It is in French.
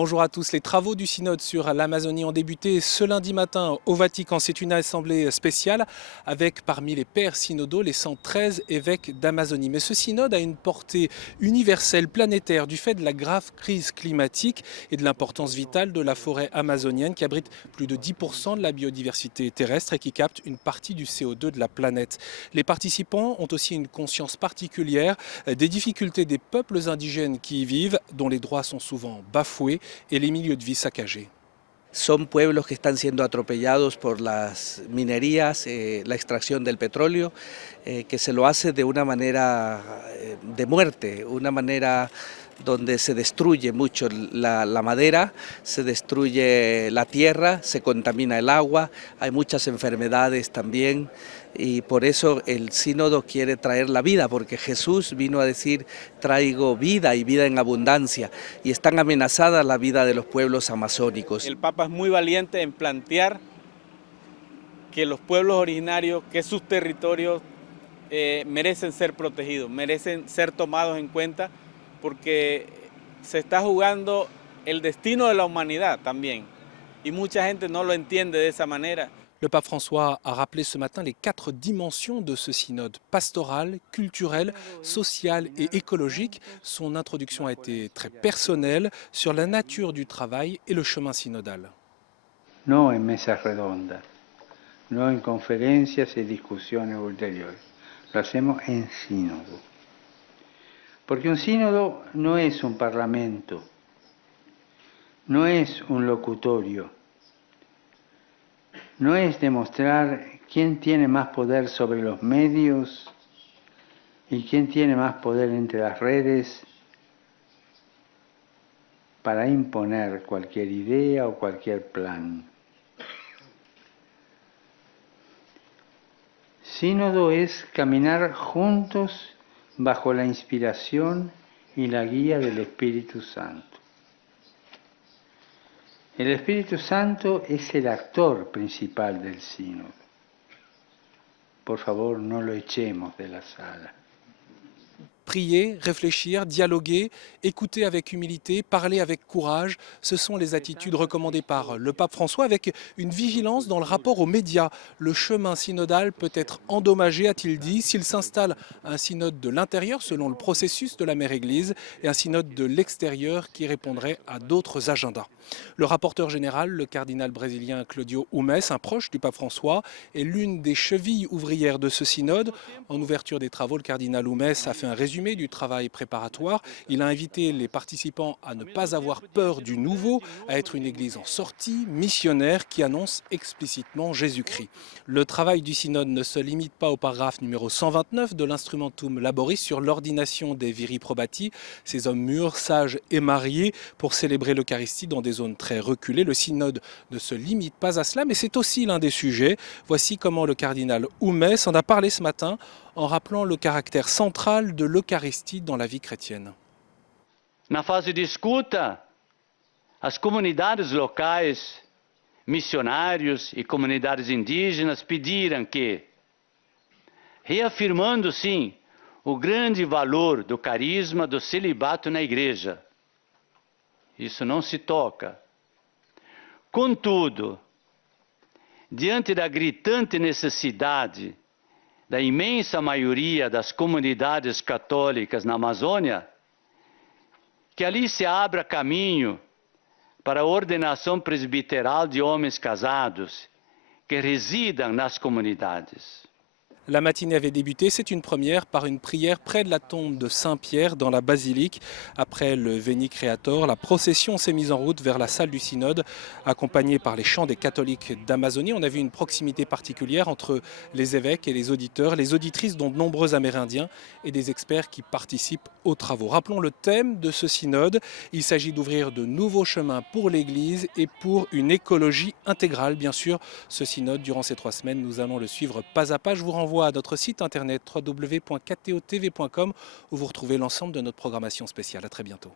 Bonjour à tous. Les travaux du synode sur l'Amazonie ont débuté ce lundi matin au Vatican. C'est une assemblée spéciale avec parmi les pères synodaux les 113 évêques d'Amazonie. Mais ce synode a une portée universelle, planétaire, du fait de la grave crise climatique et de l'importance vitale de la forêt amazonienne qui abrite plus de 10% de la biodiversité terrestre et qui capte une partie du CO2 de la planète. Les participants ont aussi une conscience particulière des difficultés des peuples indigènes qui y vivent, dont les droits sont souvent bafoués et les milieux de vie saccagés. Son pueblos que están siendo atropellados por las minerías, la extracción del petróleo, que se lo hace de una manera de muerte, una manera donde se destruye mucho la madera, se destruye la tierra, se contamina el agua, hay muchas enfermedades también y por eso el sínodo quiere traer la vida, porque Jesús vino a decir traigo vida y vida en abundancia y están amenazadas la vida de los pueblos amazónicos. El Papa es muy valiente en plantear que los pueblos originarios, que sus territorios merecen ser protegidos, merecen ser tomados en cuenta porque se está jugando el destino de la humanidad también y mucha gente no lo entiende de esa manera. Le pape François a rappelé ce matin les 4 dimensions de ce synode: pastoral, culturel, social et écologique. Son introduction a été très personnelle sur la nature du travail et le chemin synodal. No en mesas redondas, no en conferencias y discusiones ulteriores. Lo hacemos en sínodo. Porque un sínodo no es un parlamento, no es un locutorio, no es demostrar quién tiene más poder sobre los medios y quién tiene más poder entre las redes para imponer cualquier idea o cualquier plan. Sínodo es caminar juntos bajo la inspiración y la guía del Espíritu Santo. El Espíritu Santo es el actor principal del sínodo. Por favor, no lo echemos de la sala. Prier, réfléchir, dialoguer, écouter avec humilité, parler avec courage, ce sont les attitudes recommandées par le pape François avec une vigilance dans le rapport aux médias. Le chemin synodal peut être endommagé, a-t-il dit, s'il s'installe un synode de l'intérieur selon le processus de la mère Église et un synode de l'extérieur qui répondrait à d'autres agendas. Le rapporteur général, le cardinal brésilien Claudio Hummes, un proche du pape François, est l'une des chevilles ouvrières de ce synode. En ouverture des travaux, le cardinal Hummes a fait un résumé du travail préparatoire. Il a invité les participants à ne pas avoir peur du nouveau, à être une église en sortie, missionnaire, qui annonce explicitement Jésus-Christ. Le travail du synode ne se limite pas au paragraphe numéro 129 de l'Instrumentum Laboris sur l'ordination des viri probati, ces hommes mûrs, sages et mariés, pour célébrer l'Eucharistie dans des zones très reculées. Le synode ne se limite pas à cela, mais c'est aussi l'un des sujets. Voici comment le cardinal Hummes en a parlé ce matin en rappelant le caractère central de l'Eucharistie dans la vie chrétienne. Na fase de escuta, as comunidades locais, missionários e comunidades indígenas pediram que, reafirmando sim o grande valor do carisma do celibato na igreja, isso não se toca. Contudo, diante da gritante necessidade da imensa maioria das comunidades católicas na Amazônia, que ali se abra caminho para a ordenação presbiteral de homens casados que residam nas comunidades. La matinée avait débuté, c'est une première, par une prière près de la tombe de Saint-Pierre dans la basilique. Après le Veni Creator, la procession s'est mise en route vers la salle du synode, accompagnée par les chants des catholiques d'Amazonie. On a vu une proximité particulière entre les évêques et les auditeurs, les auditrices dont de nombreux Amérindiens et des experts qui participent aux travaux. Rappelons le thème de ce synode, il s'agit d'ouvrir de nouveaux chemins pour l'Église et pour une écologie intégrale. Bien sûr, ce synode, durant ces 3 semaines, nous allons le suivre pas à pas. Je vous renvoie à notre site internet www.ktotv.com où vous retrouvez l'ensemble de notre programmation spéciale. À très bientôt.